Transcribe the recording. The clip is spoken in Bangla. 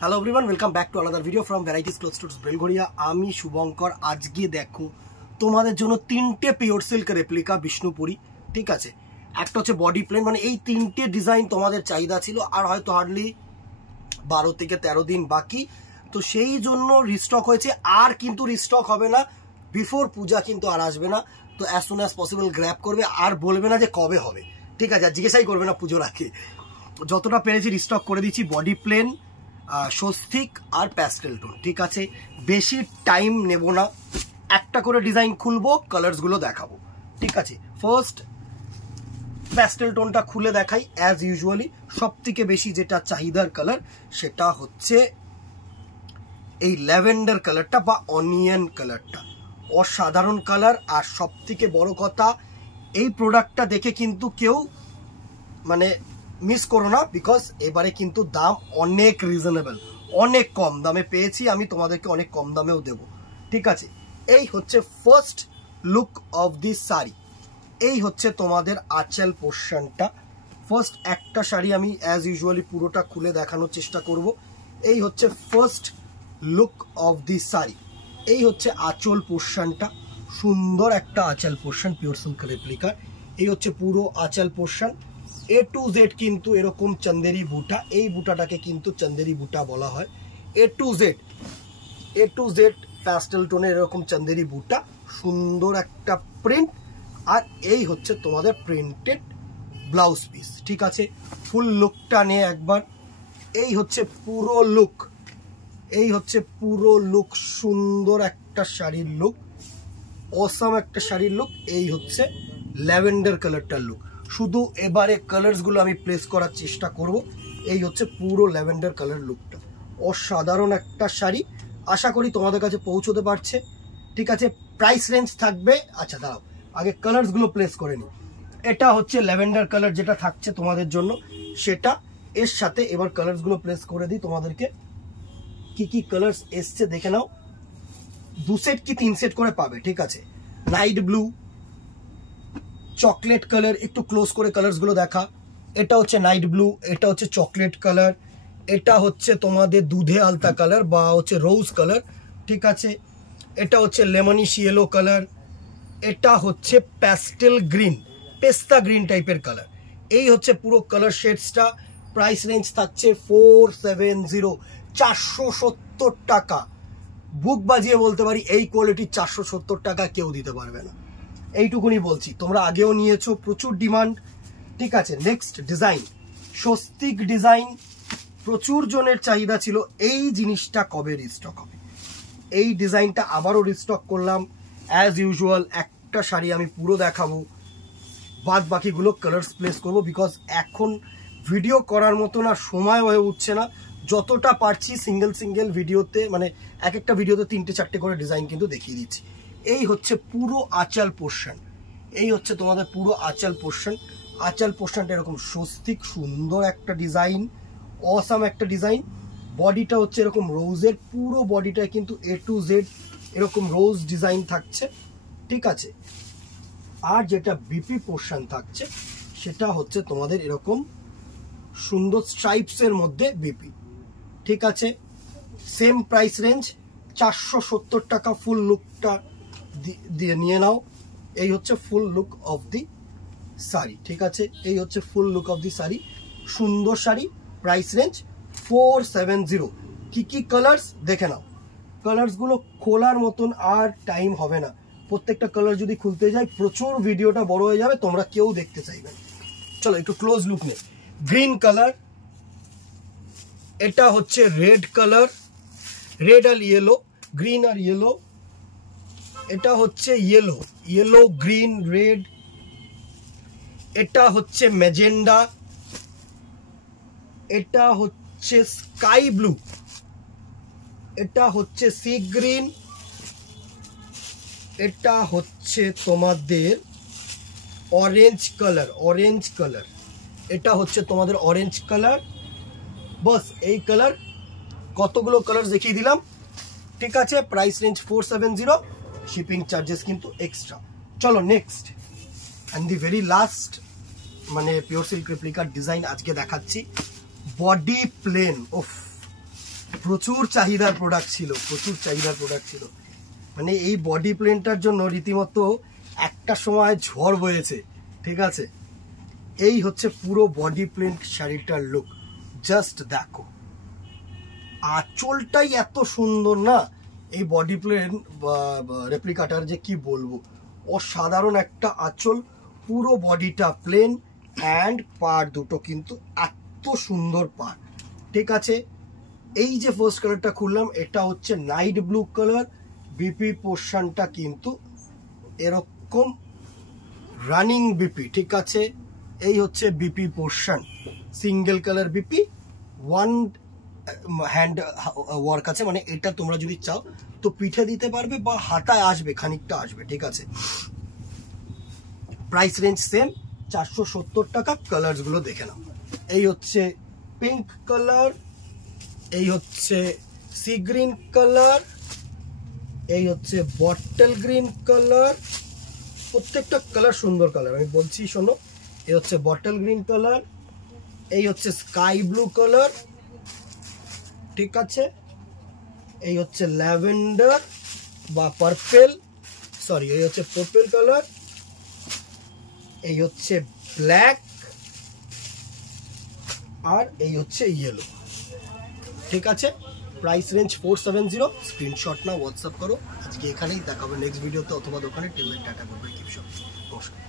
Hello everyone, welcome back to another video from varieties cloth stores Belgharia. আমি শুভঙ্কর। আজকে দেখো তোমাদের জন্য তিনটে পিওর সিল্ক রেপ্লিকা বিষ্ণুপুরি, ঠিক আছে। একটা হচ্ছে বডি প্লেন, মানে এই তিনটে ডিজাইন তোমাদের চাহিদা ছিল, আর হয়তো হার্ডলি 12 থেকে 13 দিন বাকি, তো সেই জন্য রিস্টক হয়েছে। আর কিন্তু রিস্টক হবে না, বিফোর পূজা কিন্তু আর আসবে না। তো as soon as possible grab করবে, আর বলবে না যে কবে হবে, ঠিক আছে। আর জিজ্ঞাসাই করবে না পুজোর আগে। যতটা পেরেছি রিস্টক করে দিচ্ছি। বডি প্লেন, স্বস্তিক আর প্যাস্টেল টোন, ঠিক আছে। বেশি টাইম নেব না, একটা করে ডিজাইন খুলবো, কালার্সগুলো দেখাবো, ঠিক আছে। ফার্স্ট প্যাস্টেল টোনটা খুলে দেখাই। অ্যাজ ইউজুয়ালি সব থেকে বেশি যেটা চাহিদার কালার সেটা হচ্ছে এই ল্যাভেন্ডার কালারটা বা অনিয়ন কালারটা। অসাধারণ কালার। আর সব থেকে বড় কথা, এই প্রোডাক্টটা দেখে কিন্তু কেউ মানে মিস করো না, বিকজ এবারে কিন্তু দাম অনেক রিজনেবল, অনেক কম দামে পেয়েছি আমি, তোমাদেরকে অনেক কম দামেও দেব, ঠিক আছে। এই হচ্ছে first look of the sari. এই হচ্ছে তোমাদের আঁচল পোর্শনটা। ফার্স্ট একটা শাড়ি আমি অ্যাজ ইউজুয়ালি পুরোটা খুলে দেখানোর চেষ্টা করব। এই হচ্ছে first look of the sari. এই হচ্ছে আঁচল পোর্শনটা, সুন্দর একটা আঁচল পোর্শন পিওর সিল্ক রেপ্লিকার। এই হচ্ছে পুরো আঁচল পোর্শন। A to Z কিন্তু এরকম চন্দেরি বুটা, এই বুটাটাকে কিন্তু চন্দেরি বুটা বলা হয়। A to Z প্যাস্টেল টোনের এরকম চন্দেরি বুটা, সুন্দর একটা প্রিন্ট। আর এই হচ্ছে তোমাদের প্রিন্টেড ব্লাউজ পিস, ঠিক আছে। ফুল লুকটা নিয়ে একবার। এই হচ্ছে পুরো লুক, এই হচ্ছে পুরো লুক। সুন্দর একটা শাড়ির লুক, অসাম একটা শাড়ির লুক। এই হচ্ছে ল্যাভেন্ডার কালারটার লুক। শুধু এবারে কালার্সগুলো আমি প্লেস করার চেষ্টা করব। এই হচ্ছে পুরো ল্যাভেন্ডার কালার লুকটা। অসাধারণ একটা শাড়ি, আশা করি তোমাদের কাছে পৌঁছতে পারছে, ঠিক আছে। প্রাইস রেঞ্জ থাকবে, আচ্ছা দাঁড়াও আগে কালার্সগুলো প্লেস করে নিই। এটা হচ্ছে ল্যাভেন্ডার কালার যেটা থাকছে তোমাদের জন্য, সেটা এর সাথে এবার কালার্সগুলো প্লেস করে দিই তোমাদেরকে। কি কি কালার্স এসছে দেখে নাও। 2 সেট কি 3 সেট করে পাবে, ঠিক আছে। লাইট ব্লু, চকলেট কালার, একটু ক্লোজ করে কালার্সগুলো দেখা। এটা হচ্ছে নাইট ব্লু, এটা হচ্ছে চকলেট কালার, এটা হচ্ছে তোমাদের দুধে আলতা কালার বা হচ্ছে রোজ কালার, ঠিক আছে। এটা হচ্ছে লেমনিশ ইয়েলো কালার, এটা হচ্ছে প্যাস্টেল গ্রিন, পেস্তা গ্রিন টাইপের কালার। এই হচ্ছে পুরো কালার শেডসটা। প্রাইস রেঞ্জ থাকছে 470, 470 টাকা। বুক বাজিয়ে বলতে পারি এই কোয়ালিটির 470 টাকা কেউ দিতে পারবে না, এইটুকুনি বলছি। তোমরা আগেও নিয়েছো, প্রচুর ডিমান্ড, ঠিক আছে। নেক্সট ডিজাইন, স্বস্তিক ডিজাইন, প্রচুর জনের চাহিদা ছিল। এই জিনিসটা কবে রিস্টক হবে? এই ডিজাইনটা আবারও রিস্টক করলাম। অ্যাজ ইউজুয়াল একটা শাড়ি আমি পুরো দেখাবো, বাদ বাকিগুলো কালার্স প্লেস করবো, বিকজ এখন ভিডিও করার মতো না সময় হয়ে উঠছে না। যতটা পারছি সিঙ্গেল ভিডিওতে, মানে এক একটা ভিডিওতে 3-4টে করে ডিজাইন কিন্তু দেখিয়ে দিচ্ছি। এই হচ্ছে পুরো আঁচল পোর্শন, এই হচ্ছে তোমাদের পুরো আঁচল পোর্শন। আঁচল পোর্শনটা এরকম স্বস্তিক, সুন্দর একটা ডিজাইন, অসাম একটা ডিজাইন। বডিটা হচ্ছে এরকম রোজের, পুরো বডিটায় কিন্তু A to Z এরকম রোজ ডিজাইন থাকছে, ঠিক আছে। আর যেটা বিপি পোর্শন থাকছে সেটা হচ্ছে তোমাদের এরকম সুন্দর স্ট্রাইপসের মধ্যে বিপি, ঠিক আছে। সেম প্রাইস রেঞ্জ 470 টাকা। ফুল লুকটা দিয়ে নিয়ে নাও। এই হচ্ছে ফুল লুক অফ দি শাড়ি, ঠিক আছে। এই হচ্ছে ফুল লুক অফ দি শাড়ি, সুন্দর শাড়ি। Price range 470। কি কি কালার্স দেখে নাও। কালার্সগুলো খোলার মতন আর টাইম হবে না, প্রত্যেকটা কালার যদি খুলতে যাই প্রচুর ভিডিওটা বড় হয়ে যাবে, তোমরা কেউ দেখতে চাইবে না। চলো একটু ক্লোজ লুক নে। গ্রিন কালার, এটা হচ্ছে রেড কালার, রেড আর ইয়েলো, গ্রিন আর ইয়েলো। এটা হচ্ছে ইয়েলো গ্রিন রেড। এটা হচ্ছে ম্যাজেন্ডা, এটা হচ্ছে স্কাই ব্লু, এটা হচ্ছে সি গ্রিন, এটা হচ্ছে তোমাদের অরেঞ্জ কালার, এটা হচ্ছে তোমাদের অরেঞ্জ কালার। বস এই কালার, কতগুলো কালার দেখিয়ে দিলাম, ঠিক আছে। প্রাইস রেঞ্জ 470, শিপিং চার্জেস কিন্তু এক্সট্রা। চলো next and the very last মানে পিওর সিল্ক রেপ্লিকার ডিজাইন আজকে দেখাচ্ছি। বডি প্লেন, ওফ প্রচুর চাহিদার প্রোডাক্ট ছিল, মানে এই বডি প্লেনটার জন্য রীতিমতো একটা সময় ঝড় বয়েছে, ঠিক আছে। এই হচ্ছে পুরো বডি প্লেন শাড়িটার লুক, জাস্ট দেখো। আঁচলটাই এত সুন্দর না এই বডি প্লেন রেপ্লিকাটার, যে কি বলবো, অসাধারণ একটা আঁচল, পুরো বডিটা প্লেন অ্যান্ড পার দুটো কিন্তু এত সুন্দর পার, ঠিক আছে। এই যে ফার্স্ট কালারটা খুললাম, এটা হচ্ছে নাইট ব্লু কালার, বিপি পোর্শনটা কিন্তু এরকম রানিং বিপি, ঠিক আছে। এই হচ্ছে BP portion, single colour BP, one hand work আছে, মানে এটা তোমরা যদি চাও তো পিঠে দিতে পারবে বা হাতায় আসবে, খানিকটা আসবে, ঠিক আছে। প্রাইস রেঞ্জ সেম 470 টাকা। কালার্স গুলো দেখে নাও। এই হচ্ছে পিঙ্ক কালার, এই হচ্ছে সি গ্রিন কালার, এই হচ্ছে বটল গ্রিন কালার, প্রত্যেকটা কালার সুন্দর কালার, আমি বলছি শোনো। এই হচ্ছে বটল গ্রিন কালার, এই হচ্ছে স্কাই ব্লু কালার, ঠিক আছে। এই হচ্ছে ল্যাভেন্ডার বা পার্পেল, সরি এই হচ্ছে পার্পেল কালার, এই হচ্ছে ব্ল্যাক, আর এই হচ্ছে ইয়েলো, ঠিক আছে। Price range 470। স্ক্রিনশট না হোয়াটসঅ্যাপ করো। আজকে এখানেই দেখাবো নেক্সট ভিডিওতে অথবা দোকানে। Team tata, good bye, keep shop, নমস্কার।